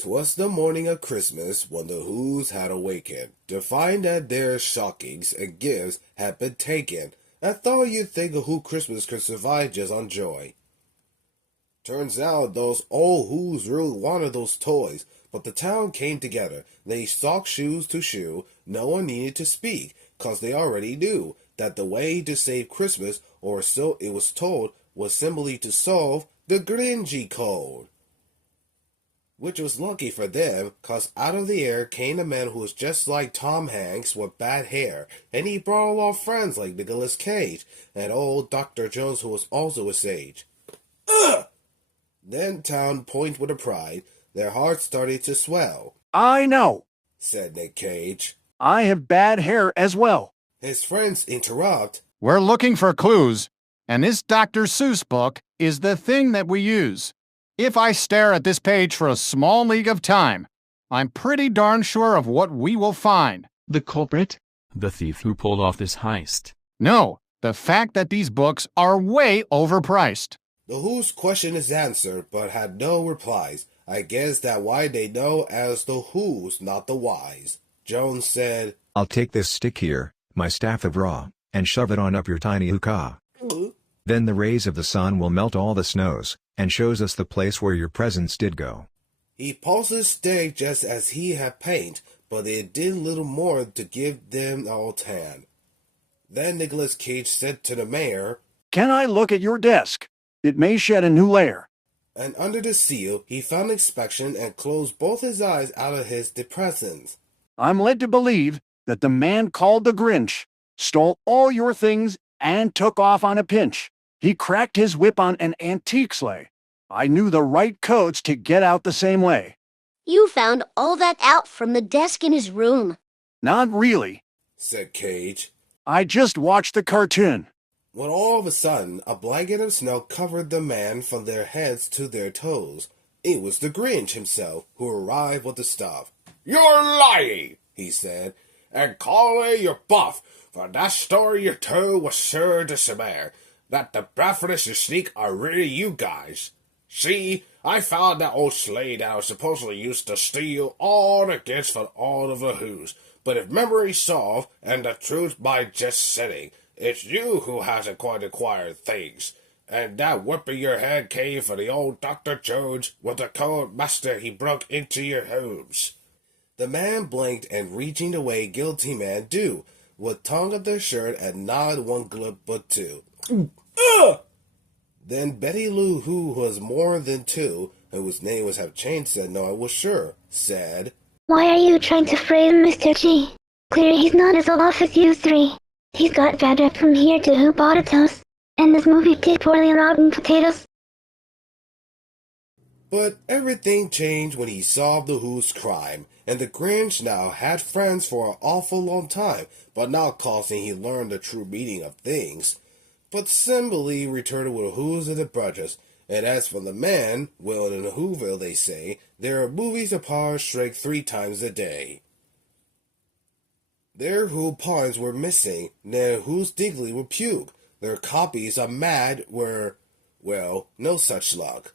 'Twas the morning of Christmas when the Who's had awakened to find that their stockings and gifts had been taken. I thought you'd think a Who Christmas could survive just on joy. Turns out those old Who's really wanted those toys, but the town came together. They stocked shoes to shoe. No one needed to speak, 'cause they already knew that the way to save Christmas, or so it was told, was simply to solve the Grinchy code. Which was lucky for them, 'cause out of the air came a man who was just like Tom Hanks with bad hair, and he brought along friends like Nicolas Cage and old Dr. Jones, who was also a sage. Ugh! Then town pointed with a pride. Their hearts started to swell. I know, said Nick Cage. I have bad hair as well. His friends interrupt. We're looking for clues, and this Dr. Seuss book is the thing that we use. If I stare at this page for a small league of time, I'm pretty darn sure of what we will find. The culprit? The thief who pulled off this heist? No, the fact that these books are way overpriced. The Who's question is answered, but had no replies. I guess that why they know as the Who's, not the Whys. Jones said, I'll take this stick here, my staff of Ra, and shove it on up your tiny hookah. Then the rays of the sun will melt all the snows, and shows us the place where your presents did go. He pulsed his stick just as he had paint, but it did little more to give them all tan. Then Nicolas Cage said to the mayor, Can I look at your desk? It may shed a new layer. And under the seal, he found inspection and closed both his eyes out of his depressants. I'm led to believe that the man called the Grinch stole all your things and took off on a pinch. He cracked his whip on an antique sleigh. I knew the right codes to get out the same way. You found all that out from the desk in his room. Not really, said Cage. I just watched the cartoon. When all of a sudden, a blanket of snow covered the man from their heads to their toes. It was the Grinch himself who arrived with the stuff. You're lying, he said, and calling your bluff, for that story you told was sure to swear that the breathless and sneak are really you guys. See, I found that old sleigh that was supposedly used to steal all the gifts from all of the Who's. But if memory solved and the truth by just sitting, it's you who hasn't quite acquired things. And that whip in your head came from the old Dr. Jones with the code master he broke into your homes. The man blinked and reaching the way guilty men do, with tongue of their shirt and nod one glip but two. Then Betty Lou, who was more than two, and whose name was have changed, said no, I was sure, said, Why are you trying to frame Mr. G? Clearly he's not as off as you three. He's got bad rep from here to who bought a toast, and this movie did poorly on Rotten Potatoes. But everything changed when he solved the Who's crime, and the Grinch now had friends for an awful long time, but not causing he learned the true meaning of things. But simply returned with the Who's and the Brothers, and as for the man, well, in Whoville they say, there are movies apart strike 3 times a day. Their Who pawns were missing, their Who's Digley were puke, their copies of Mad were, well, no such luck.